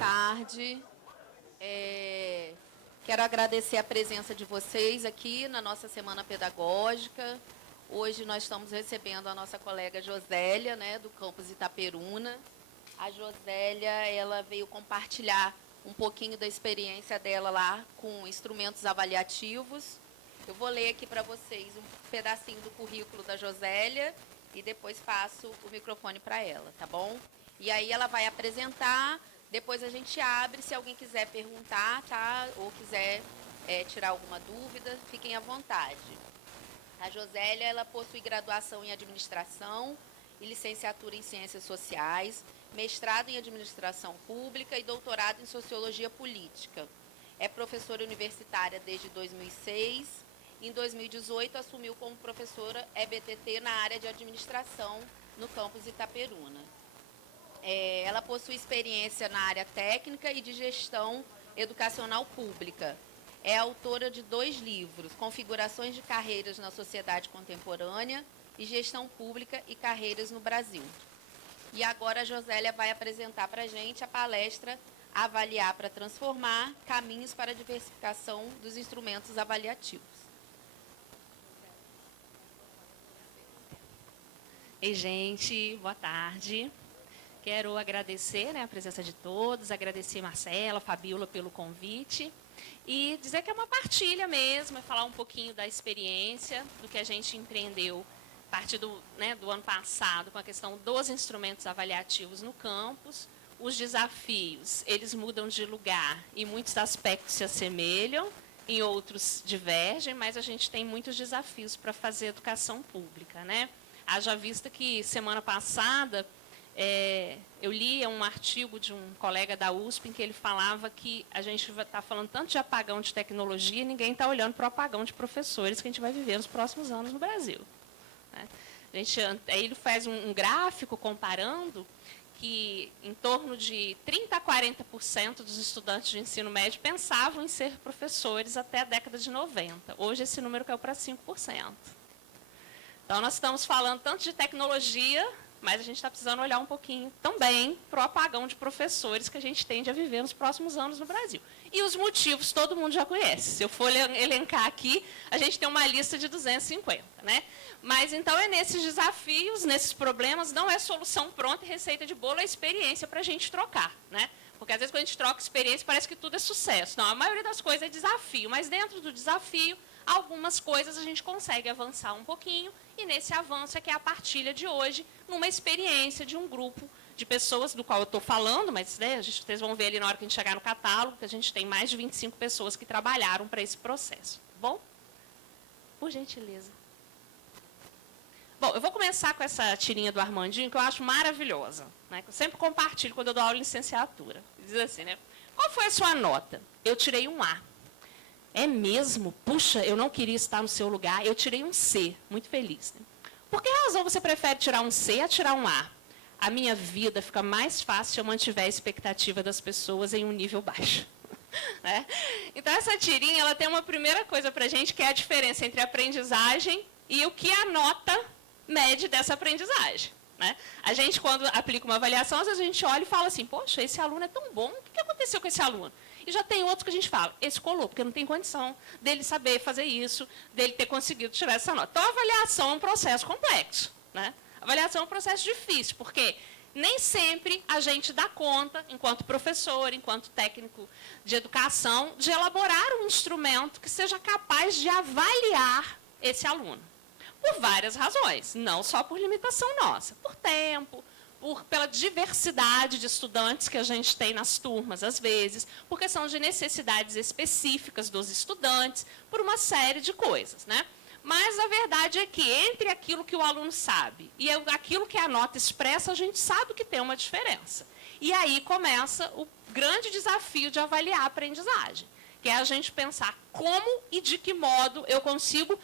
tarde. Quero agradecer a presença de vocês aqui na nossa Semana Pedagógica. Hoje nós estamos recebendo a nossa colega Josélia, né, do campus Itaperuna. A Josélia, ela veio compartilhar um pouquinho da experiência dela lá com instrumentos avaliativos. Eu vou ler aqui para vocês um pedacinho do currículo da Josélia e depois passo o microfone para ela, tá bom? E aí ela vai apresentar, depois a gente abre, se alguém quiser perguntar, tá? Ou quiser tirar alguma dúvida, fiquem à vontade. A Josélia, ela possui graduação em Administração e licenciatura em Ciências Sociais, mestrado em Administração Pública e doutorado em Sociologia Política. É professora universitária desde 2006. Em 2018, assumiu como professora EBTT na área de Administração no campus Itaperuna. Ela possui experiência na área técnica e de gestão educacional pública. É autora de 2 livros, Configurações de Carreiras na Sociedade Contemporânea e Gestão Pública e Carreiras no Brasil. E agora a Josélia vai apresentar para a gente a palestra Avaliar para Transformar, Caminhos para a Diversificação dos Instrumentos Avaliativos. Ei, gente, boa tarde. Quero agradecer, né, a presença de todos, agradecer Marcela, Fabiola pelo convite e dizer que é uma partilha mesmo, é falar um pouquinho da experiência, do que a gente empreendeu a partir do ano passado com a questão dos instrumentos avaliativos no campus. Os desafios, eles mudam de lugar e muitos aspectos se assemelham, em outros divergem, mas a gente tem muitos desafios para fazer educação pública, né? Haja vista que semana passada eu li um artigo de um colega da USP em que ele falava que a gente está falando tanto de apagão de tecnologia e ninguém está olhando para o apagão de professores que a gente vai viver nos próximos anos no Brasil. Né? Aí ele faz um gráfico comparando que em torno de 30% a 40% dos estudantes de ensino médio pensavam em ser professores até a década de 90. Hoje esse número caiu para 5%. Então, nós estamos falando tanto de tecnologia, mas a gente está precisando olhar um pouquinho também para o apagão de professores que a gente tende a viver nos próximos anos no Brasil. E os motivos todo mundo já conhece. Se eu for elencar aqui, a gente tem uma lista de 250. Né? Mas, então, é nesses desafios, nesses problemas, não é solução pronta e receita de bolo, é experiência para a gente trocar. Né? Porque, às vezes, quando a gente troca experiência, parece que tudo é sucesso. Não, a maioria das coisas é desafio, mas dentro do desafio, algumas coisas a gente consegue avançar um pouquinho, e nesse avanço é que é a partilha de hoje, numa experiência de um grupo de pessoas do qual eu estou falando, mas né, vocês vão ver ali na hora que a gente chegar no catálogo, que a gente tem mais de 25 pessoas que trabalharam para esse processo. Tá bom? Por gentileza. Bom, eu vou começar com essa tirinha do Armandinho, que eu acho maravilhosa, né, que eu sempre compartilho quando eu dou aula em licenciatura. Diz assim, né? Qual foi a sua nota? Eu tirei um A. É mesmo? Puxa, eu não queria estar no seu lugar. Eu tirei um C. Muito feliz. Né? Por que razão você prefere tirar um C a tirar um A? A minha vida fica mais fácil se eu mantiver a expectativa das pessoas em um nível baixo. Né? Então, essa tirinha ela tem uma primeira coisa para a gente, que é a diferença entre aprendizagem e o que a nota mede dessa aprendizagem. Né? A gente, quando aplica uma avaliação, às vezes a gente olha e fala assim, poxa, esse aluno é tão bom, o que aconteceu com esse aluno? E já tem outros que a gente fala, esse colou, porque não tem condição dele saber fazer isso, dele ter conseguido tirar essa nota. Então, a avaliação é um processo complexo. Né? A avaliação é um processo difícil, porque nem sempre a gente dá conta, enquanto professor, enquanto técnico de educação, de elaborar um instrumento que seja capaz de avaliar esse aluno. Por várias razões, não só por limitação nossa, por tempo, pela diversidade de estudantes que a gente tem nas turmas, às vezes, por questão de necessidades específicas dos estudantes, por uma série de coisas. Né? Mas a verdade é que entre aquilo que o aluno sabe e aquilo que a nota expressa, a gente sabe que tem uma diferença. E aí começa o grande desafio de avaliar a aprendizagem, que é a gente pensar como e de que modo eu consigo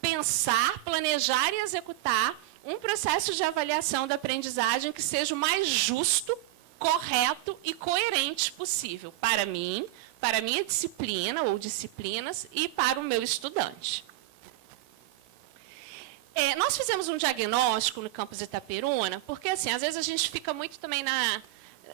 pensar, planejar e executar um processo de avaliação da aprendizagem que seja o mais justo, correto e coerente possível para mim, para a minha disciplina ou disciplinas e para o meu estudante. Nós fizemos um diagnóstico no campus Itaperuna, porque assim, às vezes a gente fica muito também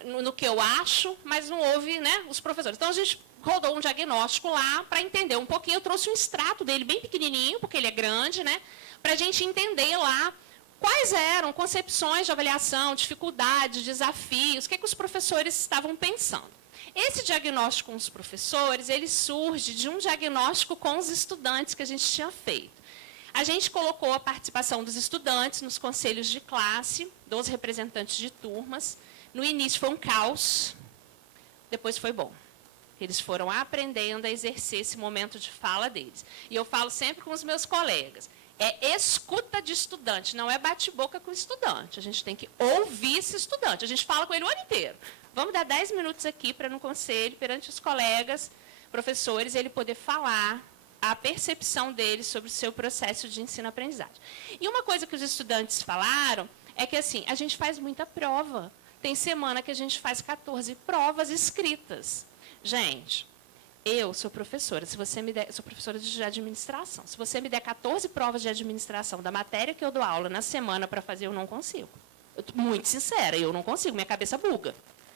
no que eu acho, mas não houve, né, os professores. Então, a gente rodou um diagnóstico lá para entender um pouquinho. Eu trouxe um extrato dele bem pequenininho, porque ele é grande, né, para a gente entender lá quais eram concepções de avaliação, dificuldades, desafios, o que os professores estavam pensando. Esse diagnóstico com os professores, ele surge de um diagnóstico com os estudantes que a gente tinha feito. A gente colocou a participação dos estudantes nos conselhos de classe, dos representantes de turmas. No início foi um caos, depois foi bom. Eles foram aprendendo a exercer esse momento de fala deles. E eu falo sempre com os meus colegas, é escuta de estudante, não é bate-boca com o estudante. A gente tem que ouvir esse estudante. A gente fala com ele o ano inteiro. Vamos dar 10 minutos aqui para no conselho, perante os colegas, professores, ele poder falar a percepção dele sobre o seu processo de ensino-aprendizagem. E uma coisa que os estudantes falaram é que, assim, a gente faz muita prova. Tem semana que a gente faz 14 provas escritas. Gente, eu sou professora, se você me der, sou professora de administração. Se você me der 14 provas de administração da matéria que eu dou aula na semana para fazer, eu não consigo. Eu tô muito sincera, eu não consigo, minha cabeça buga.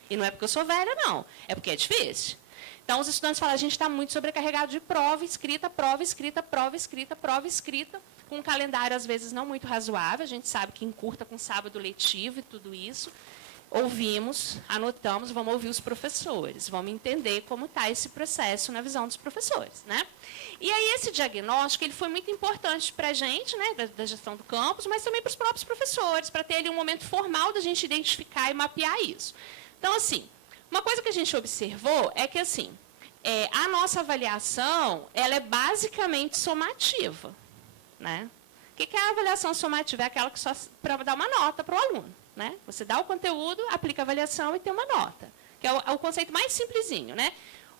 E não é porque eu sou velha, não. É porque é difícil. Então, os estudantes falam, a gente está muito sobrecarregado de prova escrita, prova escrita, prova escrita, prova escrita, com um calendário, às vezes, não muito razoável. A gente sabe que encurta com sábado letivo e tudo isso. Ouvimos, anotamos, vamos ouvir os professores, vamos entender como está esse processo na visão dos professores, né? E aí, esse diagnóstico, ele foi muito importante para a gente, né, da gestão do campus, mas também para os próprios professores, para ter ali um momento formal da gente identificar e mapear isso. Então, assim, uma coisa que a gente observou é que, assim, a nossa avaliação, ela é basicamente somativa, né? O que é a avaliação somativa? É aquela que só para dar uma nota para o aluno, né? Você dá o conteúdo, aplica a avaliação e tem uma nota, que é o conceito mais simplesinho, né?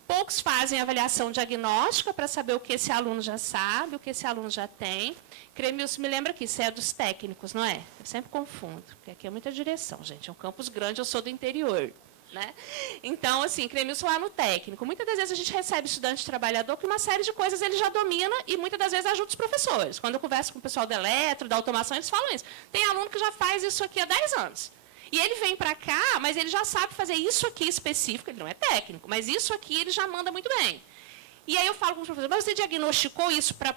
Poucos fazem avaliação diagnóstica para saber o que esse aluno já sabe, o que esse aluno já tem. Cremilson, me lembra que isso é dos técnicos, não é? Eu sempre confundo, porque aqui é muita direção, gente. É um campus grande, eu sou do interior, né? Então, assim, Cremilson lá no técnico. Muitas das vezes a gente recebe estudante trabalhador que uma série de coisas ele já domina e muitas das vezes ajuda os professores. Quando eu converso com o pessoal da eletro, da automação, eles falam isso. Tem aluno que já faz isso aqui há 10 anos. E ele vem para cá, mas ele já sabe fazer isso aqui específico, ele não é técnico, mas isso aqui ele já manda muito bem. E aí eu falo com os professores, mas você diagnosticou isso para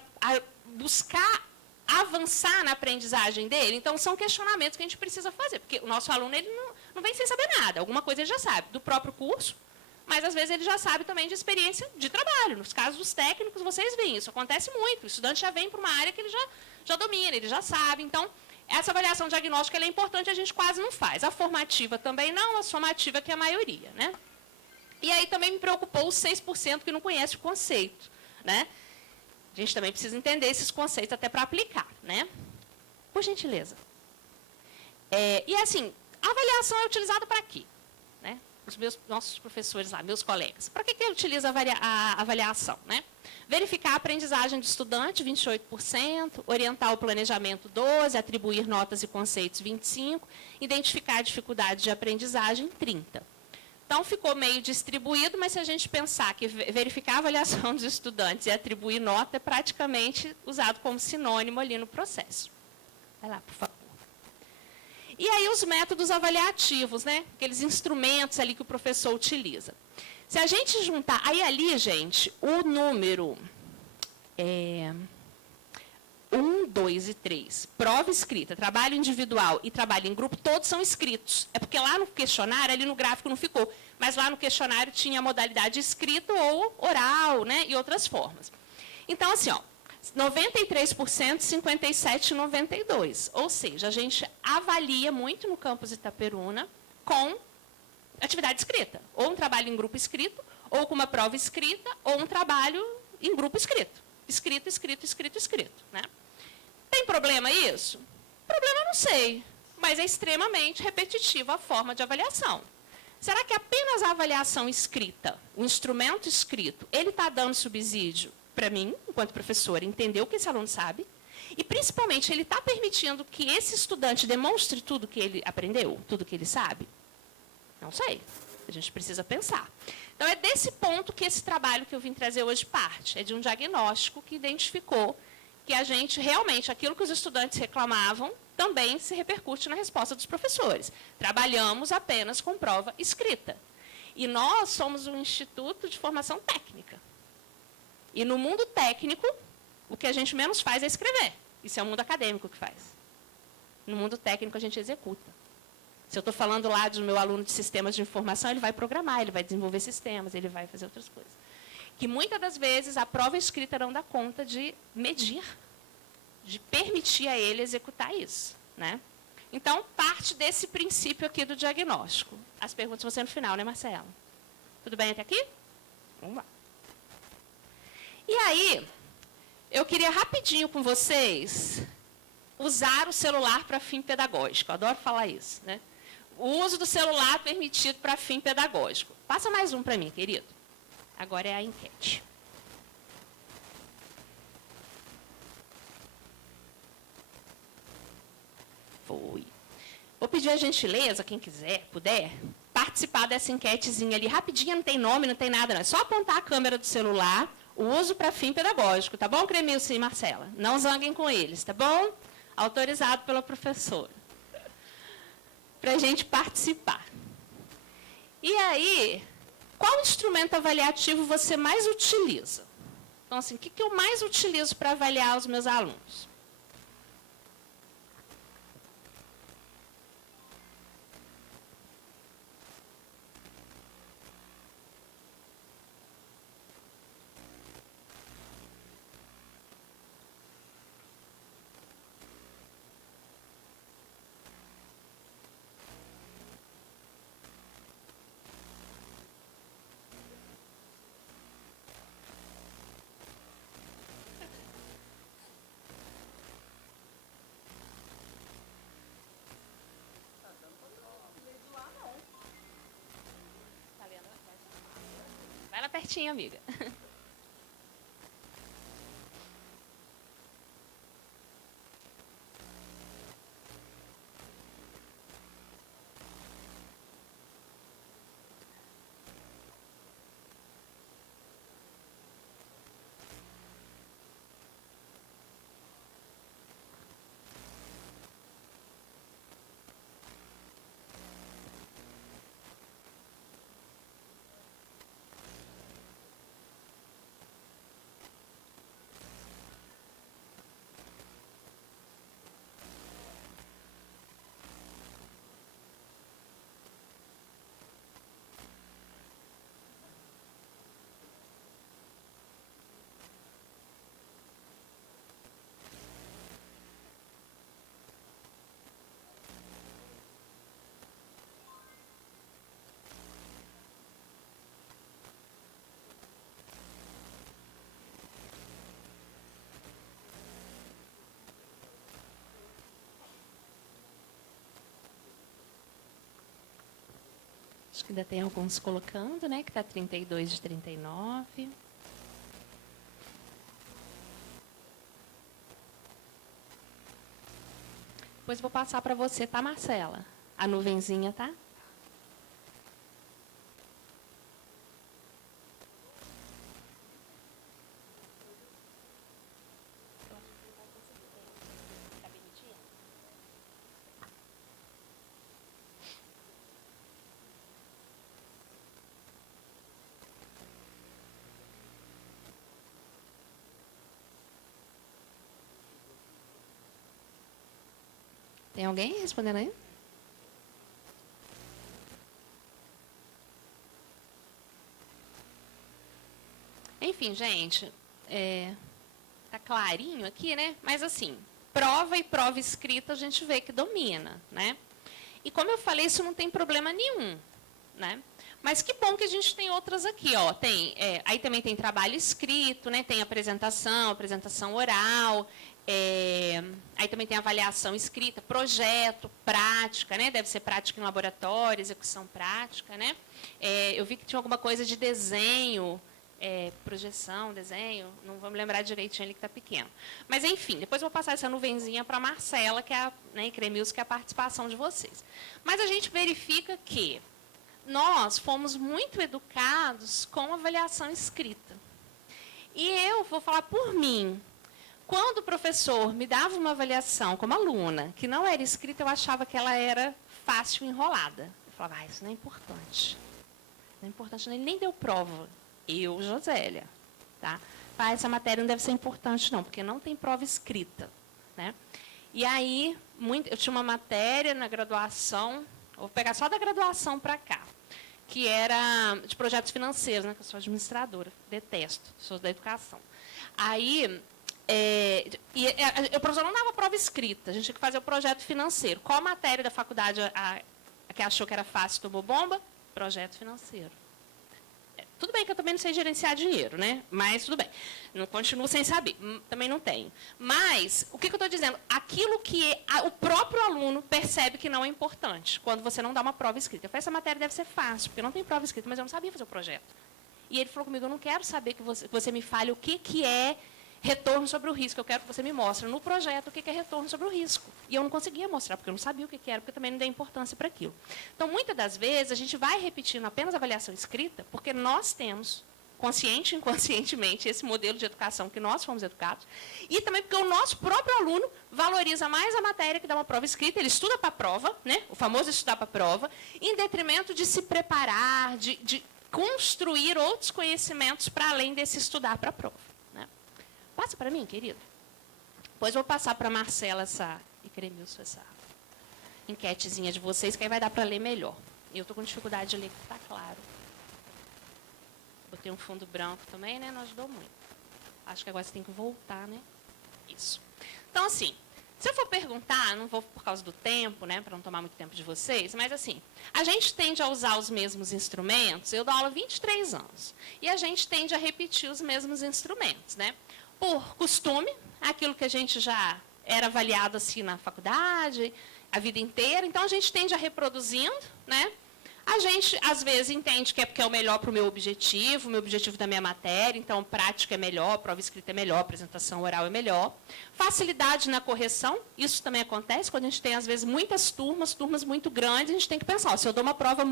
buscar avançar na aprendizagem dele? Então, são questionamentos que a gente precisa fazer, porque o nosso aluno ele não vem sem saber nada, alguma coisa ele já sabe, do próprio curso, mas às vezes ele já sabe também de experiência de trabalho. Nos casos dos técnicos, vocês veem, isso acontece muito, o estudante já vem para uma área que ele já domina, ele já sabe, então... Essa avaliação diagnóstica ela é importante, a gente quase não faz. A formativa também não, a somativa que é a maioria, né? E aí também me preocupou os 6% que não conhece o conceito, né? A gente também precisa entender esses conceitos até para aplicar, né? Por gentileza. E assim, a avaliação é utilizada para quê? Né? Nossos professores lá, meus colegas. Para que utiliza a avaliação, né? Verificar a aprendizagem do estudante, 28%, orientar o planejamento, 12%, atribuir notas e conceitos, 25%, identificar a dificuldade de aprendizagem, 30%. Então, ficou meio distribuído, mas se a gente pensar que verificar a avaliação dos estudantes e atribuir nota é praticamente usado como sinônimo ali no processo. Vai lá, por favor. E aí, os métodos avaliativos, né? Aqueles instrumentos ali que o professor utiliza. Se a gente juntar... Aí, ali, gente, o número 1, 2 e 3, prova escrita, trabalho individual e trabalho em grupo, todos são escritos. É porque lá no questionário, ali no gráfico não ficou, mas lá no questionário tinha a modalidade escrito ou oral, né? E outras formas. Então, assim, ó, 93%, 57% e 92%. Ou seja, a gente avalia muito no campus Itaperuna com atividade escrita. Ou um trabalho em grupo escrito, ou com uma prova escrita, ou um trabalho em grupo escrito. Escrito, escrito, escrito, escrito. Né? Tem problema isso? Problema não sei, mas é extremamente repetitiva a forma de avaliação. Será que apenas a avaliação escrita, o instrumento escrito, ele está dando subsídio para mim, enquanto professora, entender o que esse aluno sabe? E, principalmente, ele está permitindo que esse estudante demonstre tudo que ele aprendeu, tudo que ele sabe? Não sei. A gente precisa pensar. Então, é desse ponto que esse trabalho que eu vim trazer hoje parte. É de um diagnóstico que identificou que a gente, realmente, aquilo que os estudantes reclamavam, também se repercute na resposta dos professores. Trabalhamos apenas com prova escrita. E nós somos um instituto de formação técnica. E no mundo técnico, o que a gente menos faz é escrever. Isso é o mundo acadêmico que faz. No mundo técnico, a gente executa. Se eu estou falando lá do meu aluno de sistemas de informação, ele vai programar, ele vai desenvolver sistemas, ele vai fazer outras coisas. Que muitas das vezes a prova escrita não dá conta de medir, de permitir a ele executar isso, né? Então, parte desse princípio aqui do diagnóstico. As perguntas vão ser no final, né, Marcelo? Tudo bem até aqui? Vamos lá. E aí, eu queria rapidinho com vocês usar o celular para fim pedagógico. Eu adoro falar isso, né? O uso do celular permitido para fim pedagógico. Passa mais um para mim, querido. Agora é a enquete. Foi. Vou pedir a gentileza, quem quiser, puder, participar dessa enquetezinha ali. Rapidinho, não tem nome, não tem nada, não. É só apontar a câmera do celular, o uso para fim pedagógico, tá bom, Cremilson e Marcela? Não zanguem com eles, tá bom? Autorizado pela professora. Para a gente participar. E aí, qual instrumento avaliativo você mais utiliza? Então, assim, o que eu mais utilizo para avaliar os meus alunos? Vai lá pertinho, amiga. Acho que ainda tem alguns colocando, né? Que está 32 de 39. Depois vou passar para você, tá, Marcela? A nuvenzinha, tá? Tem alguém respondendo aí? Enfim, gente, tá clarinho aqui, né? Mas assim, prova e prova escrita a gente vê que domina, né? E como eu falei, isso não tem problema nenhum, né? Mas que bom que a gente tem outras aqui, ó. Aí também tem trabalho escrito, né? Tem apresentação oral. Aí também tem avaliação escrita, projeto, prática, né? Deve ser prática em laboratório, execução prática, né? Eu vi que tinha alguma coisa de desenho, projeção, desenho, não vou me lembrar direitinho ali que está pequeno. Mas, enfim, depois eu vou passar essa nuvenzinha para a Marcela, que é né, e Cremilson, que é a participação de vocês. Mas a gente verifica que nós fomos muito educados com avaliação escrita. E eu vou falar por mim. Quando o professor me dava uma avaliação como aluna, que não era escrita, eu achava que ela era fácil e enrolada. Eu falava, isso não é importante. Não é importante, ele nem deu prova. Eu, Josélia. Tá? Essa matéria não deve ser importante, não, porque não tem prova escrita. Né? E aí, eu tinha uma matéria na graduação, vou pegar só da graduação para cá, que era de projetos financeiros, né, que eu sou administradora, detesto, sou da educação. Aí, o professor não dava prova escrita, a gente tinha que fazer o projeto financeiro. Qual matéria da faculdade a que achou que era fácil tomou bomba? Projeto financeiro. Tudo bem que eu também não sei gerenciar dinheiro, né? Mas tudo bem. Não continuo sem saber. Também não tenho. Mas, o que eu estou dizendo? Aquilo que o próprio aluno percebe que não é importante, quando você não dá uma prova escrita. Eu falei, essa matéria deve ser fácil, porque não tem prova escrita, mas eu não sabia fazer o projeto. E ele falou comigo, eu não quero saber que você me fale o que é retorno sobre o risco. Eu quero que você me mostre no projeto o que é retorno sobre o risco. E eu não conseguia mostrar, porque eu não sabia o que era, porque eu também não dei importância para aquilo. Então, muitas das vezes, a gente vai repetindo apenas a avaliação escrita, porque nós temos, consciente e inconscientemente, esse modelo de educação que nós fomos educados, e também porque o nosso próprio aluno valoriza mais a matéria que dá uma prova escrita, ele estuda para a prova, né? O famoso estudar para a prova, em detrimento de se preparar, de construir outros conhecimentos para além desse estudar para a prova. Passa para mim, querido. Depois vou passar para a Marcela e Cremilson essa enquetezinha de vocês, que aí vai dar para ler melhor. Eu estou com dificuldade de ler, que está claro. Botei um fundo branco também, né? Não ajudou muito. Acho que agora você tem que voltar, né? Isso. Então, assim, se eu for perguntar, não vou por causa do tempo, né? Para não tomar muito tempo de vocês, mas assim, a gente tende a usar os mesmos instrumentos. Eu dou aula há 23 anos. E a gente tende a repetir os mesmos instrumentos, né? Por costume, aquilo que a gente já era avaliado assim na faculdade, a vida inteira. Então, a gente tende a reproduzindo, né? A gente, às vezes, entende que é porque é o melhor para o meu objetivo da minha matéria. Então, prática é melhor, prova escrita é melhor, apresentação oral é melhor. Facilidade na correção, isso também acontece quando a gente tem, às vezes, muitas turmas muito grandes, a gente tem que pensar, ó, se eu dou uma prova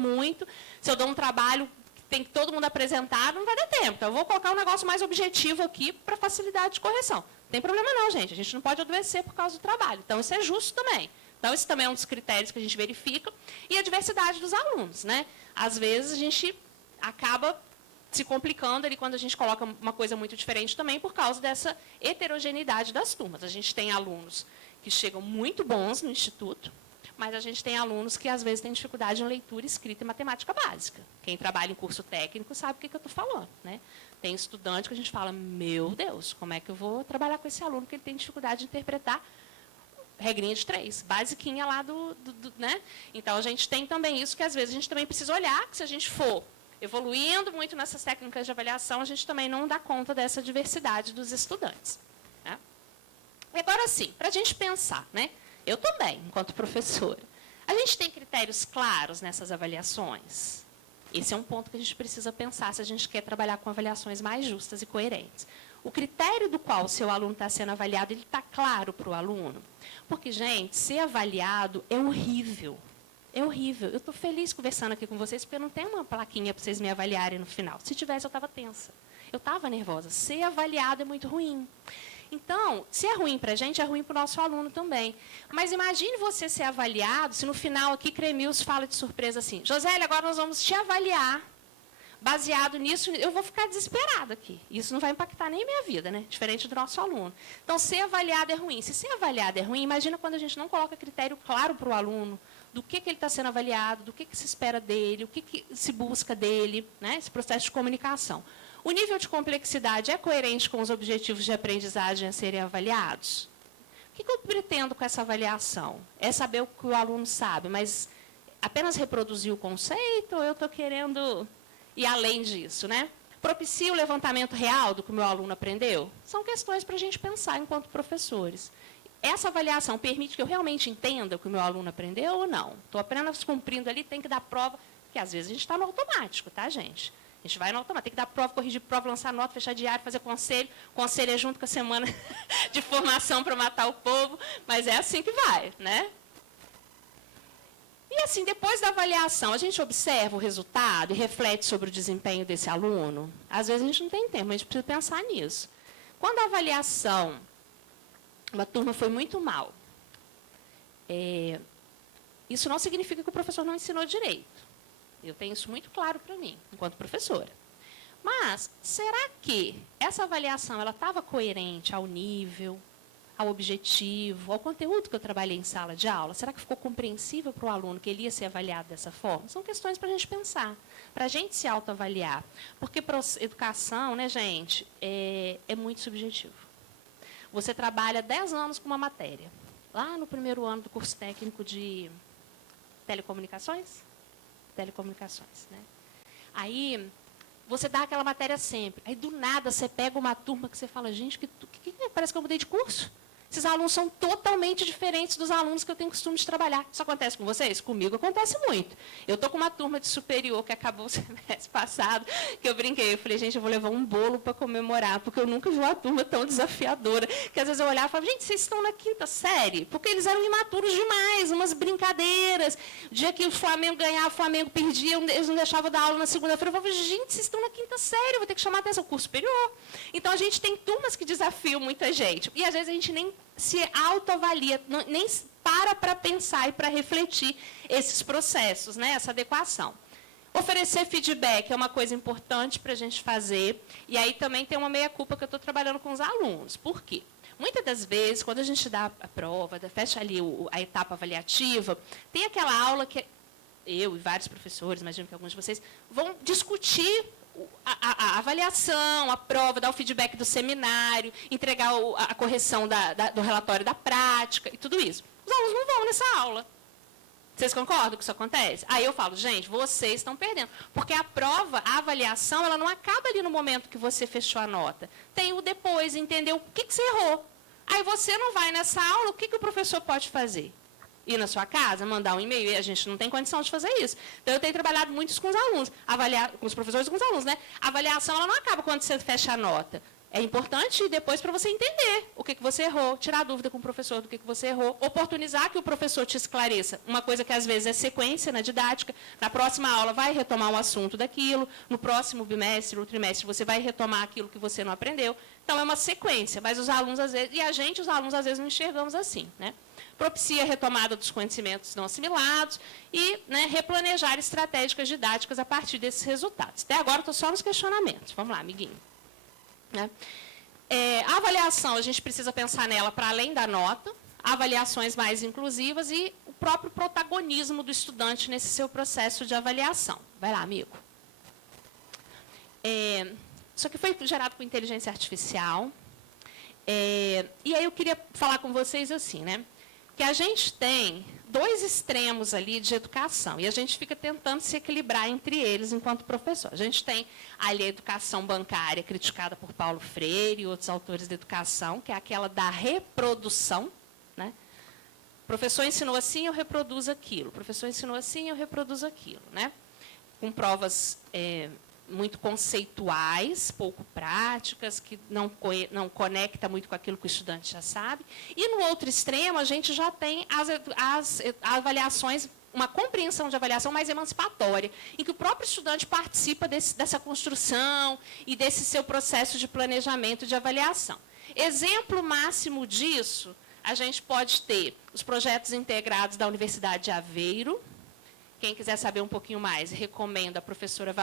se eu dou um trabalho tem que todo mundo apresentar, não vai dar tempo. Então, eu vou colocar um negócio mais objetivo aqui para facilidade de correção. Não tem problema não, gente. A gente não pode adoecer por causa do trabalho. Então, isso é justo também. Então, esse também é um dos critérios que a gente verifica. E a diversidade dos alunos, né? Às vezes, a gente acaba se complicando ali quando a gente coloca uma coisa muito diferente também por causa dessa heterogeneidade das turmas. A gente tem alunos que chegam muito bons no instituto, mas a gente tem alunos que, às vezes, têm dificuldade em leitura, escrita e matemática básica. Quem trabalha em curso técnico sabe o que eu estou falando. Né? Tem estudante que a gente fala, meu Deus, como é que eu vou trabalhar com esse aluno que ele tem dificuldade de interpretar regrinha de 3, basiquinha lá né? Então, a gente tem também isso que, às vezes, a gente também precisa olhar, que se a gente for evoluindo muito nessas técnicas de avaliação, a gente também não dá conta dessa diversidade dos estudantes. Né? E agora, sim, para a gente pensar, né? Eu também, enquanto professora. A gente tem critérios claros nessas avaliações? Esse é um ponto que a gente precisa pensar se a gente quer trabalhar com avaliações mais justas e coerentes. O critério do qual o seu aluno está sendo avaliado, ele está claro para o aluno? Porque, gente, ser avaliado é horrível. É horrível. Eu estou feliz conversando aqui com vocês, porque eu não tenho uma plaquinha para vocês me avaliarem no final. Se tivesse, eu estava tensa. Eu estava nervosa. Ser avaliado é muito ruim. Então, se é ruim para a gente, é ruim para o nosso aluno também. Mas imagine você ser avaliado, se no final aqui Cremilson fala de surpresa assim, Josélia, agora nós vamos te avaliar. Baseado nisso, eu vou ficar desesperada aqui. Isso não vai impactar nem a minha vida, né? Diferente do nosso aluno. Então, ser avaliado é ruim. Se ser avaliado é ruim, imagina quando a gente não coloca critério claro para o aluno, do que ele está sendo avaliado, do que se espera dele, o que se busca dele, né? Esse processo de comunicação. O nível de complexidade é coerente com os objetivos de aprendizagem a serem avaliados? O que eu pretendo com essa avaliação? É saber o que o aluno sabe, mas apenas reproduzir o conceito ou eu estou querendo ir além disso, né? Propicia o levantamento real do que o meu aluno aprendeu? São questões para a gente pensar enquanto professores. Essa avaliação permite que eu realmente entenda o que o meu aluno aprendeu ou não? Estou apenas cumprindo ali, tem que dar prova, porque às vezes a gente está no automático, tá, gente? A gente vai no automático, tem que dar prova, corrigir prova, lançar nota, fechar diário, fazer conselho. Conselho é junto com a semana de formação para matar o povo, mas é assim que vai, né? E assim, depois da avaliação, a gente observa o resultado e reflete sobre o desempenho desse aluno? Às vezes a gente não tem tempo, a gente precisa pensar nisso. Quando a avaliação uma turma foi muito mal. Isso não significa que o professor não ensinou direito. Eu tenho isso muito claro para mim, enquanto professora. Mas, será que essa avaliação estava coerente ao nível, ao objetivo, ao conteúdo que eu trabalhei em sala de aula? Será que ficou compreensível para o aluno que ele ia ser avaliado dessa forma? São questões para a gente pensar, para a gente se autoavaliar. Porque para educação, né, gente, é muito subjetivo. Você trabalha 10 anos com uma matéria. Lá no primeiro ano do curso técnico de telecomunicações, né? Aí você dá aquela matéria sempre. Aí, do nada, você pega uma turma que você fala, gente, parece que eu mudei de curso. Esses alunos são totalmente diferentes dos alunos que eu tenho costume de trabalhar. Isso acontece com vocês? Comigo acontece muito. Eu estou com uma turma de superior que acabou o semestre passado, que eu brinquei. Eu falei, gente, eu vou levar um bolo para comemorar, porque eu nunca vi uma turma tão desafiadora. Que às vezes eu olhava e falava, gente, vocês estão na 5ª série? Porque eles eram imaturos demais, umas brincadeiras. O dia que o Flamengo ganhava, o Flamengo perdia, eles não deixavam dar aula na segunda-feira. Eu falava, gente, vocês estão na 5ª série, eu vou ter que chamar a atenção. Curso superior. Então, a gente tem turmas que desafiam muita gente. E, às vezes, a gente nem se autoavalia, nem para pensar e para refletir esses processos, né, essa adequação. Oferecer feedback é uma coisa importante para a gente fazer, e aí também tem uma meia-culpa que eu estou trabalhando com os alunos. Por quê? Muitas das vezes, quando a gente dá a prova, fecha ali a etapa avaliativa, tem aquela aula que eu e vários professores, imagino que alguns de vocês, vão discutir a avaliação, a prova, dar o feedback do seminário, entregar a correção do relatório da prática e tudo isso. Os alunos não vão nessa aula. Vocês concordam que isso acontece? Aí eu falo, gente, vocês estão perdendo. Porque a prova, a avaliação, ela não acaba ali no momento que você fechou a nota. Tem o depois, entendeu? O que você errou. Aí você não vai nessa aula, o que o professor pode fazer? Ir na sua casa, mandar um e-mail, e a gente não tem condição de fazer isso. Então, eu tenho trabalhado muito com os alunos, com os professores e com os alunos, né? A avaliação, ela não acaba quando você fecha a nota. É importante depois para você entender o que você errou, tirar dúvida com o professor do que você errou, oportunizar que o professor te esclareça. Uma coisa que, às vezes, é sequência na didática. Na próxima aula, vai retomar um assunto daquilo. No próximo bimestre ou trimestre, você vai retomar aquilo que você não aprendeu. Então, é uma sequência. Mas os alunos, às vezes, e os alunos, às vezes, não enxergamos assim, né? Propicia a retomada dos conhecimentos não assimilados e, né, replanejar estratégicas didáticas a partir desses resultados. Até agora, estou só nos questionamentos. Vamos lá, amiguinho. Né? A avaliação, a gente precisa pensar nela para além da nota, avaliações mais inclusivas e o próprio protagonismo do estudante nesse seu processo de avaliação. Vai lá, amigo. Isso aqui foi gerado com inteligência artificial. E aí eu queria falar com vocês assim, né? Que a gente tem 2 extremos ali de educação, e a gente fica tentando se equilibrar entre eles enquanto professor. A gente tem ali a educação bancária, criticada por Paulo Freire e outros autores da educação, que é aquela da reprodução, né? O professor ensinou assim, eu reproduzo aquilo. O professor ensinou assim, eu reproduzo aquilo, né? Com provas muito conceituais, pouco práticas, que não conecta muito com aquilo que o estudante já sabe. E, no outro extremo, a gente já tem as avaliações, uma compreensão de avaliação mais emancipatória, em que o próprio estudante participa dessa construção e desse seu processo de planejamento de avaliação. Exemplo máximo disso, a gente pode ter os projetos integrados da Universidade de Aveiro. Quem quiser saber um pouquinho mais, recomendo a professora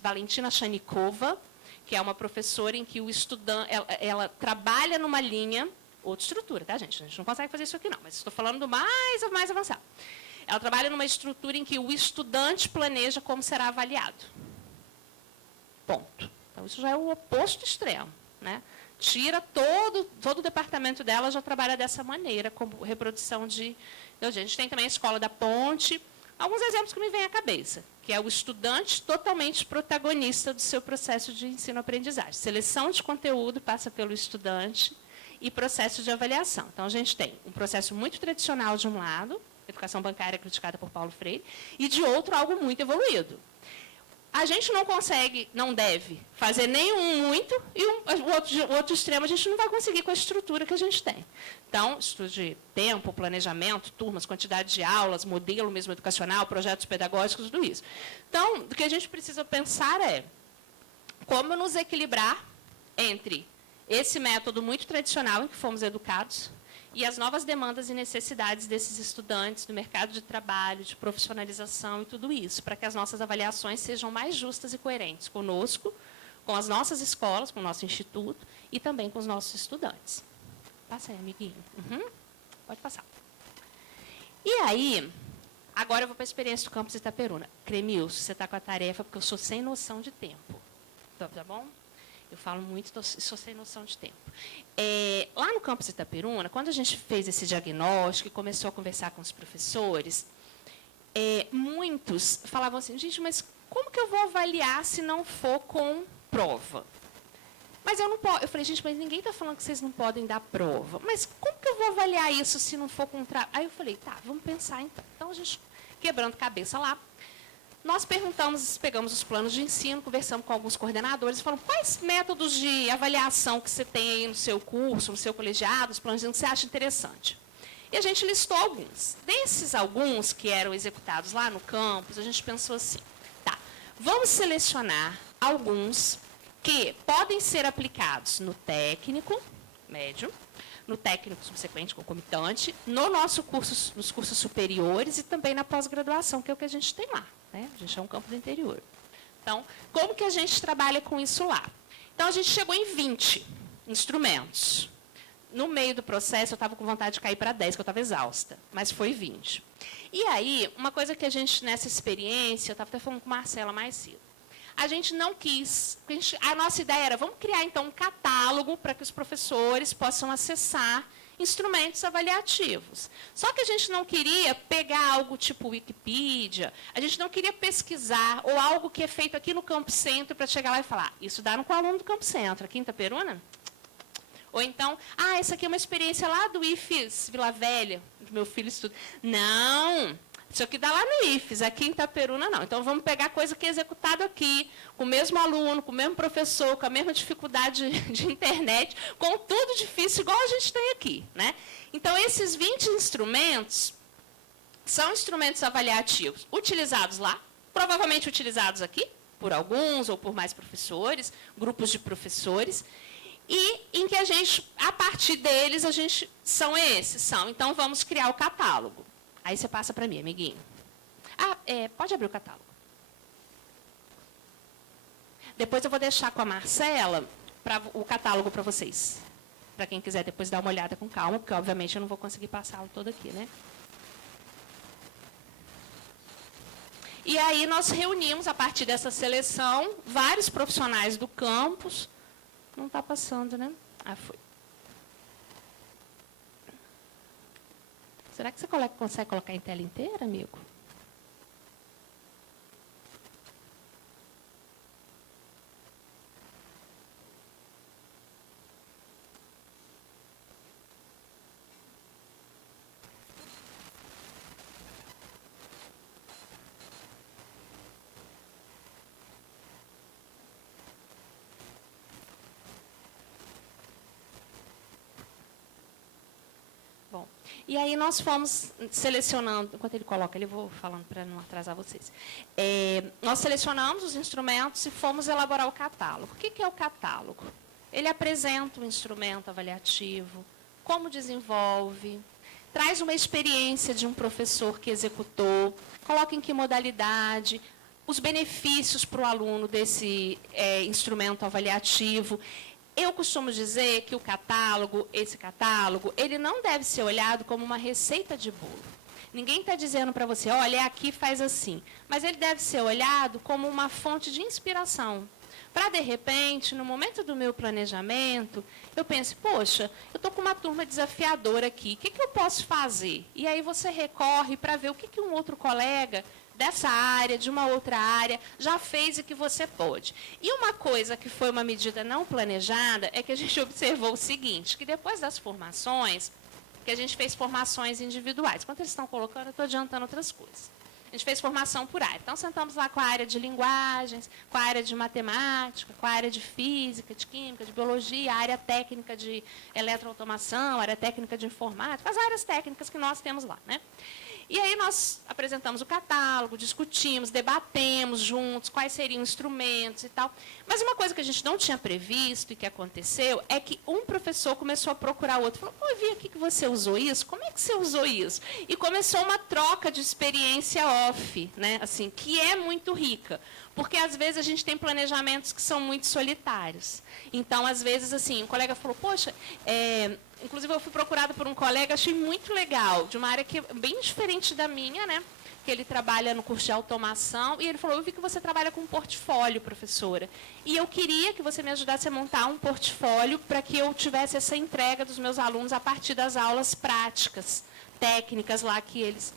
Valentina Chanikova, que é uma professora em que o estudante, ela trabalha numa linha, outra estrutura, tá, gente? A gente não consegue fazer isso aqui, não, mas estou falando do mais avançado. Ela trabalha numa estrutura em que o estudante planeja como será avaliado. Ponto. Então, isso já é o oposto extremo, né? Tira todo o departamento dela, já trabalha dessa maneira, como reprodução de... Então, a gente tem também a Escola da Ponte. Alguns exemplos que me vêm à cabeça, que é o estudante totalmente protagonista do seu processo de ensino-aprendizagem. Seleção de conteúdo passa pelo estudante e processo de avaliação. Então, a gente tem um processo muito tradicional de um lado, educação bancária criticada por Paulo Freire, e de outro, algo muito evoluído. A gente não consegue, não deve fazer nenhum muito, e o outro extremo a gente não vai conseguir com a estrutura que a gente tem. Então, estudo de tempo, planejamento, turmas, quantidade de aulas, modelo mesmo educacional, projetos pedagógicos, tudo isso. Então, o que a gente precisa pensar é como nos equilibrar entre esse método muito tradicional em que fomos educados e as novas demandas e necessidades desses estudantes do mercado de trabalho, de profissionalização e tudo isso, para que as nossas avaliações sejam mais justas e coerentes conosco, com as nossas escolas, com o nosso instituto e também com os nossos estudantes. Passa aí, amiguinho. Pode passar. E aí, agora eu vou para a experiência do campus Itaperuna. Cremilson, você está com a tarefa, porque eu sou sem noção de tempo. Tá bom? Eu falo muito, sou sem noção de tempo. Lá no campus Itaperuna, quando a gente fez esse diagnóstico e começou a conversar com os professores, muitos falavam assim, gente, mas como que eu vou avaliar se não for com prova? Mas eu não posso. Eu falei, gente, mas ninguém está falando que vocês não podem dar prova. Mas como que eu vou avaliar isso se não for com trabalho? Aí eu falei, tá, vamos pensar então. Então, a gente, quebrando cabeça lá, nós perguntamos, pegamos os planos de ensino, conversamos com alguns coordenadores, falamos, quais métodos de avaliação que você tem aí no seu curso, no seu colegiado, os planos de ensino, que você acha interessante? E a gente listou alguns. Desses alguns que eram executados lá no campus, a gente pensou assim, tá, vamos selecionar alguns que podem ser aplicados no técnico médio, no técnico subsequente, concomitante, no nosso curso, nos cursos superiores e também na pós-graduação, que é o que a gente tem lá. Né? A gente é um campo do interior. Então, como que a gente trabalha com isso lá? Então, a gente chegou em 20 instrumentos. No meio do processo, eu estava com vontade de cair para 10, que eu estava exausta, mas foi 20. E aí, uma coisa que a gente, nessa experiência, eu estava até falando com a Marcela mais cedo, a gente não quis, a nossa ideia era, vamos criar, então, um catálogo para que os professores possam acessar instrumentos avaliativos. Só que a gente não queria pegar algo tipo Wikipedia, a gente não queria pesquisar, ou algo que é feito aqui no Campo Centro, para chegar lá e falar, isso dá com o aluno do Campo Centro, aqui em Itaperuna? Ou então, essa aqui é uma experiência lá do IFES Vila Velha, onde meu filho estuda. Não! Isso aqui dá lá no IFES, aqui em Itaperuna não. Então, vamos pegar coisa que é executada aqui, com o mesmo aluno, com o mesmo professor, com a mesma dificuldade de internet, com tudo difícil, igual a gente tem aqui. Né? Então, esses 20 instrumentos são instrumentos avaliativos utilizados lá, provavelmente utilizados aqui, por alguns ou por mais professores, grupos de professores, e em que a gente, a partir deles, são esses. Então, vamos criar o catálogo. Aí você passa para mim, amiguinho. Pode abrir o catálogo. Depois eu vou deixar com a Marcela o catálogo para vocês. Para quem quiser depois dar uma olhada com calma, porque, obviamente, eu não vou conseguir passá-lo todo aqui, né? E aí nós reunimos, a partir dessa seleção, vários profissionais do campus. Não está passando, né? Foi. Será que você consegue colocar em tela inteira, amigo? Bom, e aí nós fomos selecionando, enquanto ele coloca, eu vou falando para não atrasar vocês. Nós selecionamos os instrumentos e fomos elaborar o catálogo. O que é o catálogo? Ele apresenta o instrumento avaliativo, como desenvolve, traz uma experiência de um professor que executou, coloca em que modalidade, os benefícios para o aluno desse instrumento avaliativo. Eu costumo dizer que esse catálogo, ele não deve ser olhado como uma receita de bolo. Ninguém está dizendo para você, olha, aqui faz assim. Mas ele deve ser olhado como uma fonte de inspiração. Para, de repente, no momento do meu planejamento, eu pense, poxa, eu estou com uma turma desafiadora aqui, o que eu posso fazer? E aí você recorre para ver o que um outro colega dessa área, de uma outra área, já fez e que você pode. E uma coisa que foi uma medida não planejada é que a gente observou o seguinte, que depois das formações, que a gente fez formações individuais. Enquanto eles estão colocando, eu estou adiantando outras coisas. A gente fez formação por área. Então, sentamos lá com a área de linguagens, com a área de matemática, com a área de física, de química, de biologia, a área técnica de eletroautomação, a área técnica de informática, as áreas técnicas que nós temos lá. Né? E aí nós apresentamos o catálogo, discutimos, debatemos juntos quais seriam os instrumentos e tal. Mas uma coisa que a gente não tinha previsto e que aconteceu é que um professor começou a procurar o outro. Falou, eu vi aqui que você usou isso, como é que você usou isso? E começou uma troca de experiência off, né? Assim, que é muito rica. Porque, às vezes, a gente tem planejamentos que são muito solitários. Então, às vezes, assim, um colega falou, poxa, inclusive eu fui procurada por um colega, achei muito legal, de uma área que é bem diferente da minha, né? Que ele trabalha no curso de automação, e ele falou, eu vi que você trabalha com portfólio, professora, e eu queria que você me ajudasse a montar um portfólio para que eu tivesse essa entrega dos meus alunos a partir das aulas práticas, técnicas lá que eles...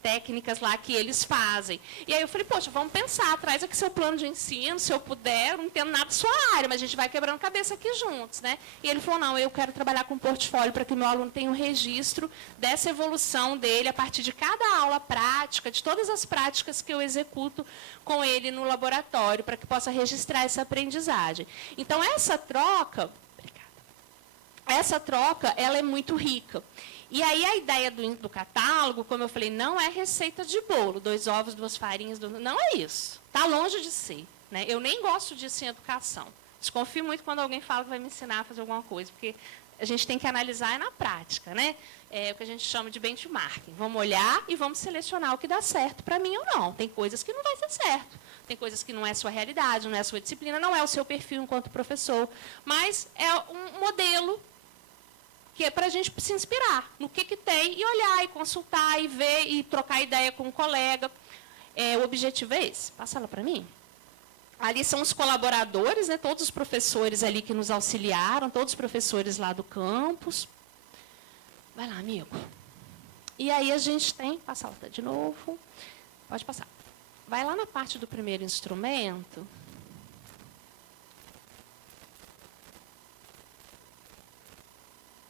técnicas lá que eles fazem. E aí eu falei, poxa, vamos pensar, traz aqui seu plano de ensino, se eu puder, eu não entendo nada da sua área, mas a gente vai quebrando cabeça aqui juntos, né? E ele falou, não, eu quero trabalhar com portfólio para que o meu aluno tenha um registro dessa evolução dele a partir de cada aula prática, de todas as práticas que eu executo com ele no laboratório, para que possa registrar essa aprendizagem. Então, essa troca, ela é muito rica. E aí a ideia do catálogo, como eu falei, não é receita de bolo, 2 ovos, 2 farinhas, não é isso. Está longe de ser. Né? Eu nem gosto disso em educação. Desconfio muito quando alguém fala que vai me ensinar a fazer alguma coisa, porque a gente tem que analisar na prática. Né? É o que a gente chama de benchmarking. Vamos olhar e vamos selecionar o que dá certo para mim ou não. Tem coisas que não vai ser certo. Tem coisas que não é a sua realidade, não é a sua disciplina, não é o seu perfil enquanto professor. Mas é um modelo que é para a gente se inspirar no que tem e olhar e consultar e ver e trocar ideia com um colega. O objetivo é esse. Passa lá para mim. Ali são os colaboradores, né, todos os professores ali que nos auxiliaram, todos os professores lá do campus. Vai lá, amigo. E aí a gente tem... Passa lá de novo. Pode passar. Vai lá na parte do primeiro instrumento.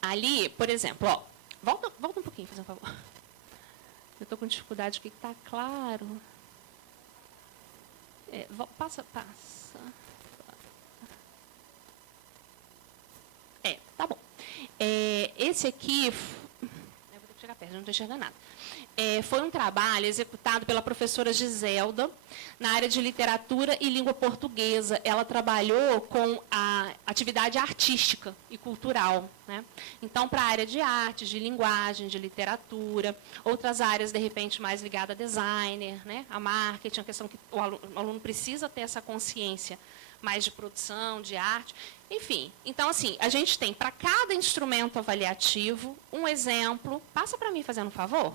Ali, por exemplo, ó, volta um pouquinho, por favor. Eu estou com dificuldade aqui, que está claro. Passa. Tá bom. Esse aqui... Eu vou ter que chegar perto, não estou enxergando nada. Foi um trabalho executado pela professora Giselda, na área de literatura e língua portuguesa. Ela trabalhou com a atividade artística e cultural. Né? Então, para a área de artes, de linguagem, de literatura, outras áreas, de repente, mais ligadas a designer, né? A marketing, a questão que o aluno precisa ter essa consciência mais de produção, de arte. Enfim, então, assim, a gente tem para cada instrumento avaliativo um exemplo. Passa para mim, fazendo um favor.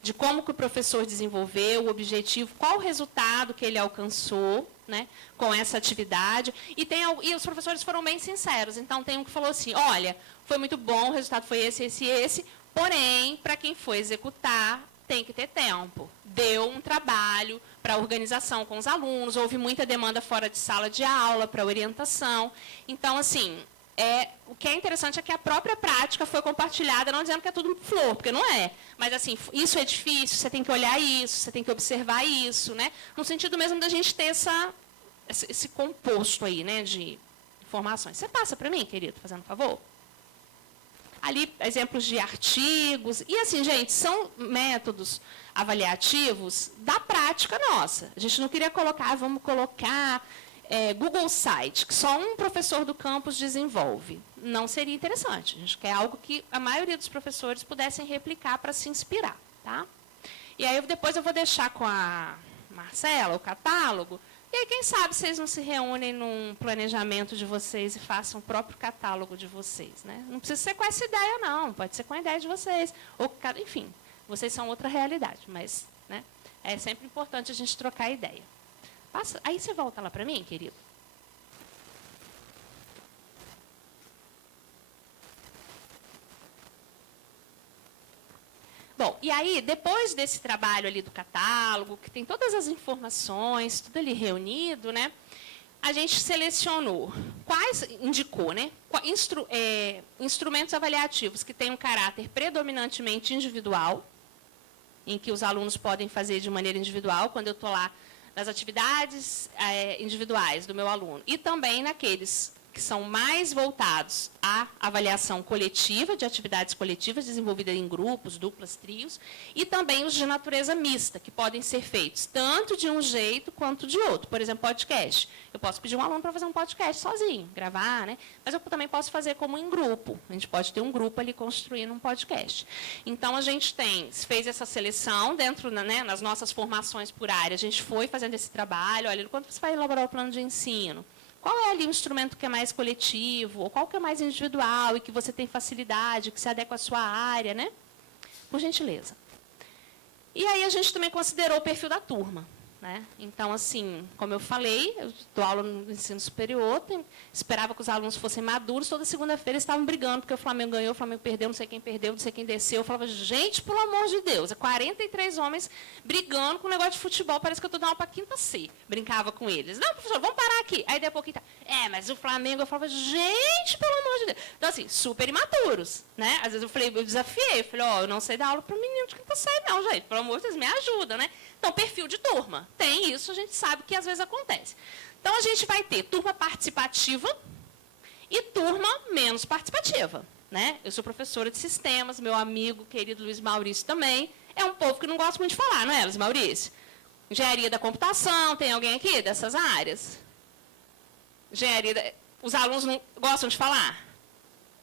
De como que o professor desenvolveu, o objetivo, qual o resultado que ele alcançou, né, com essa atividade. E os professores foram bem sinceros. Então, tem um que falou assim, olha, foi muito bom, o resultado foi esse, porém, para quem for executar, tem que ter tempo. Deu um trabalho para a organização com os alunos, houve muita demanda fora de sala de aula, para orientação. Então, assim... o que é interessante é que a própria prática foi compartilhada, não dizendo que é tudo flor, porque não é. Mas, assim, isso é difícil, você tem que olhar isso, você tem que observar isso, né? No sentido mesmo da gente ter esse composto aí, né, de informações. Você passa para mim, querido, fazendo um favor? Ali, exemplos de artigos. E, assim, gente, são métodos avaliativos da prática nossa. A gente não queria colocar, vamos colocar... Google Site, que só um professor do campus desenvolve. Não seria interessante. A gente quer algo que a maioria dos professores pudessem replicar para se inspirar. Tá? E aí, depois eu vou deixar com a Marcela o catálogo. E aí, quem sabe, vocês não se reúnem num planejamento de vocês e façam o próprio catálogo de vocês. Né? Não precisa ser com essa ideia, não. Pode ser com a ideia de vocês. Enfim, vocês são outra realidade. Mas, né, é sempre importante a gente trocar ideia. Passa, aí você volta lá para mim, querido. Bom, e aí, depois desse trabalho ali do catálogo, que tem todas as informações, tudo ali reunido, né? A gente selecionou, indicou, né? Instrumentos avaliativos que têm um caráter predominantemente individual, em que os alunos podem fazer de maneira individual, quando eu estou lá nas atividades individuais do meu aluno, e também naqueles que são mais voltados à avaliação coletiva, de atividades coletivas desenvolvidas em grupos, duplas, trios, e também os de natureza mista, que podem ser feitos tanto de um jeito quanto de outro. Por exemplo, podcast. Eu posso pedir um aluno para fazer um podcast sozinho, gravar, né? Mas eu também posso fazer como em grupo. A gente pode ter um grupo ali construindo um podcast. Então, a gente fez essa seleção dentro, né, nas nossas formações por área. A gente foi fazendo esse trabalho. Olha, quando você vai elaborar o plano de ensino, qual é ali o instrumento que é mais coletivo, ou qual que é mais individual e que você tem facilidade, que se adequa à sua área, né? Por gentileza. E aí a gente também considerou o perfil da turma. Né? Então, assim, como eu falei, eu dou aula no ensino superior, esperava que os alunos fossem maduros, toda segunda-feira eles estavam brigando, porque o Flamengo ganhou, o Flamengo perdeu, não sei quem desceu. Eu falava, gente, pelo amor de Deus, 43 homens brigando com um negócio de futebol, parece que eu estou dando aula para a quinta C. Brincava com eles. Não, professor, vamos parar aqui. Aí, depois, mas o Flamengo, eu falava, gente, pelo amor de Deus. Então, assim, super imaturos, né? Às vezes eu desafiei, eu não sei dar aula para menino de quinta série, não, gente, pelo amor de Deus, me ajuda, né? Então, perfil de turma. Tem isso, a gente sabe que às vezes acontece. Então, a gente vai ter turma participativa e turma menos participativa. Né? Eu sou professora de sistemas, meu amigo querido Luiz Maurício também. É um povo que não gosta muito de falar, não é, Luiz Maurício? Engenharia da computação, tem alguém aqui dessas áreas? Os alunos não gostam de falar?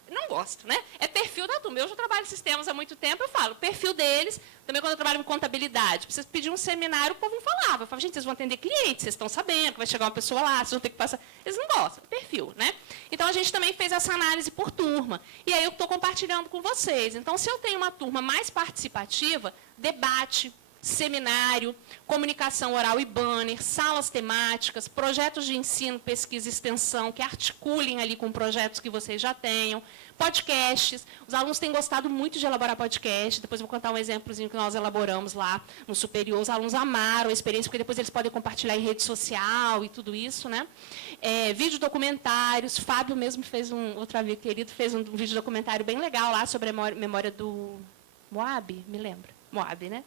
Não gosto, né? É perfil da turma. Eu já trabalho em sistemas há muito tempo, eu falo, perfil deles, também quando eu trabalho em contabilidade, precisa pedir um seminário, o povo não falava. Eu falava, gente, vocês vão atender clientes, vocês estão sabendo que vai chegar uma pessoa lá, vocês vão ter que passar. Eles não gostam, perfil, né? Então, a gente também fez essa análise por turma. E aí eu estou compartilhando com vocês. Então, se eu tenho uma turma mais participativa, debate, seminário, comunicação oral e banner, salas temáticas, projetos de ensino, pesquisa e extensão, que articulem ali com projetos que vocês já tenham, podcasts. Os alunos têm gostado muito de elaborar podcast. Depois eu vou contar um exemplozinho que nós elaboramos lá no superior. Os alunos amaram a experiência, porque depois eles podem compartilhar em rede social e tudo isso, né? Vídeo documentários. Fábio mesmo fez outro amigo querido, fez um vídeo documentário bem legal lá sobre a memória do Moab, me lembro. Moab, né?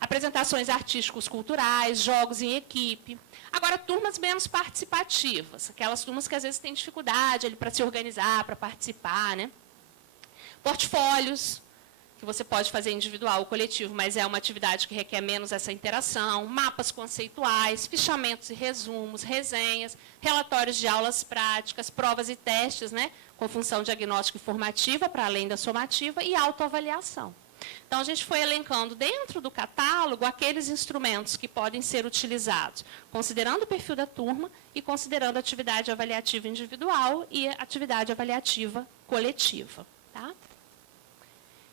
Apresentações artísticos culturais, jogos em equipe. Agora, turmas menos participativas, aquelas turmas que às vezes têm dificuldade para se organizar, para participar, né? Portfólios, que você pode fazer individual ou coletivo, mas é uma atividade que requer menos essa interação, mapas conceituais, fichamentos e resumos, resenhas, relatórios de aulas práticas, provas e testes, né? Com função diagnóstica e formativa, para além da somativa, e autoavaliação. Então, a gente foi elencando dentro do catálogo aqueles instrumentos que podem ser utilizados, considerando o perfil da turma e considerando a atividade avaliativa individual e a atividade avaliativa coletiva. Tá?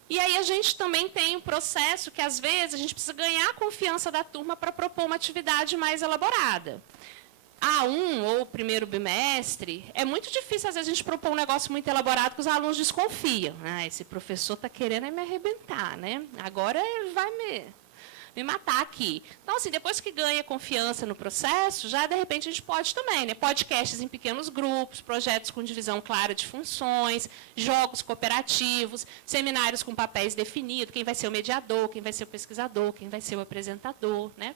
E aí a gente também tem um processo que, às vezes, a gente precisa ganhar a confiança da turma para propor uma atividade mais elaborada. A1, ou primeiro bimestre, é muito difícil, às vezes, a gente propor um negócio muito elaborado que os alunos desconfiam. Esse professor está querendo me arrebentar, né? Agora ele vai me matar aqui. Então, assim, depois que ganha confiança no processo, já, de repente, a gente pode também, né? Podcasts em pequenos grupos, projetos com divisão clara de funções, jogos cooperativos, seminários com papéis definidos, quem vai ser o mediador, quem vai ser o pesquisador, quem vai ser o apresentador, né?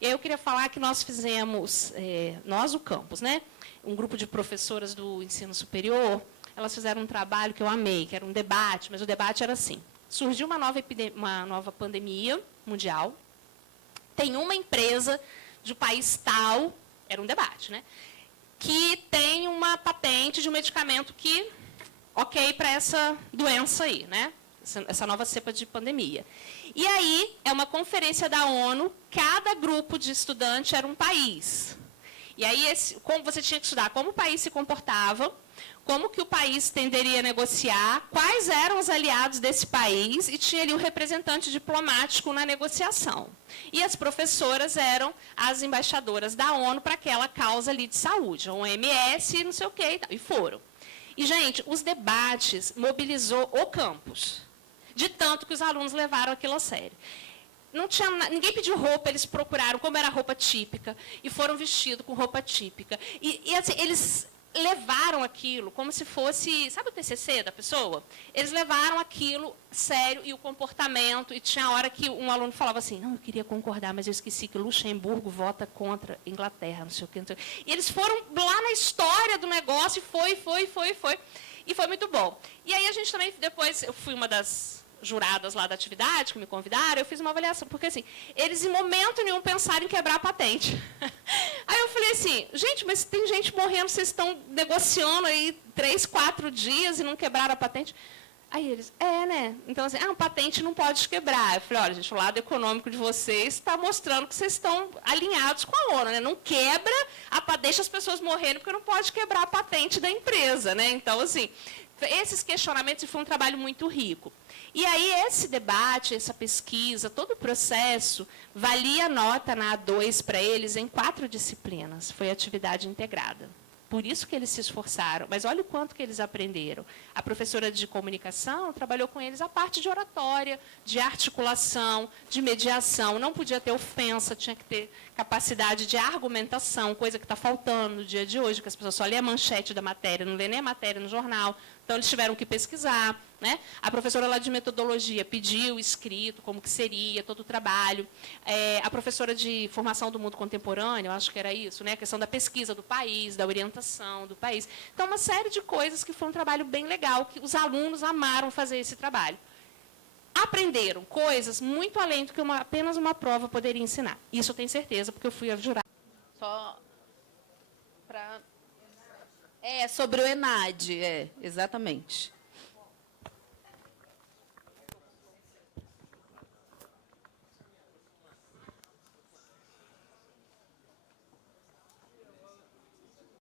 E aí eu queria falar que nós fizemos, nós, o campus, né? Um grupo de professoras do ensino superior, elas fizeram um trabalho que eu amei, que era um debate, mas o debate era assim: surgiu uma nova pandemia mundial, tem uma empresa de um país tal, era um debate, né? Que tem uma patente de um medicamento que, ok, para essa doença aí, né? Essa nova cepa de pandemia. E aí, é uma conferência da ONU, cada grupo de estudante era um país. E aí, como você tinha que estudar como o país se comportava, como que o país tenderia a negociar, quais eram os aliados desse país, e tinha ali um representante diplomático na negociação. E as professoras eram as embaixadoras da ONU para aquela causa ali de saúde, a OMS, não sei o quê, e foram. E, gente, os debates mobilizou o campus, de tanto que os alunos levaram aquilo a sério. Não tinha, ninguém pediu roupa, eles procuraram como era a roupa típica, e foram vestidos com roupa típica. E assim, eles levaram aquilo como se fosse, sabe o TCC da pessoa? Eles levaram aquilo sério e o comportamento, e tinha hora que um aluno falava assim, não, eu queria concordar, mas eu esqueci que Luxemburgo vota contra Inglaterra, não sei o quê. Não sei o quê. E eles foram lá na história do negócio, e foi. E foi muito bom. E aí a gente também, depois, eu fui uma das juradas lá da atividade, que me convidaram, eu fiz uma avaliação, porque assim, eles em momento nenhum pensaram em quebrar a patente. Aí eu falei assim, gente, mas tem gente morrendo, vocês estão negociando aí 3, 4 dias e não quebraram a patente? Aí eles, né? Então, assim, a patente não pode quebrar. Eu falei, olha, gente, o lado econômico de vocês está mostrando que vocês estão alinhados com a ONU, né? Não quebra, deixa as pessoas morrendo, porque não pode quebrar a patente da empresa, né? Então, assim, esses questionamentos foi um trabalho muito rico. E aí, esse debate, essa pesquisa, todo o processo, valia nota na A2 para eles em 4 disciplinas. Foi atividade integrada. Por isso que eles se esforçaram. Mas olha o quanto que eles aprenderam. A professora de comunicação trabalhou com eles a parte de oratória, de articulação, de mediação. Não podia ter ofensa, tinha que ter capacidade de argumentação, coisa que está faltando no dia de hoje, que as pessoas só lêem a manchete da matéria, não lê nem a matéria no jornal. Então, eles tiveram que pesquisar. Né? A professora lá de metodologia pediu escrito, como que seria, todo o trabalho. A professora de formação do mundo contemporâneo, eu acho que era isso, né? A questão da pesquisa do país, da orientação do país. Então, uma série de coisas que foi um trabalho bem legal, que os alunos amaram fazer esse trabalho. Aprenderam coisas muito além do que apenas uma prova poderia ensinar. Isso eu tenho certeza, porque eu fui a jurar. Só para... sobre o ENAD, exatamente.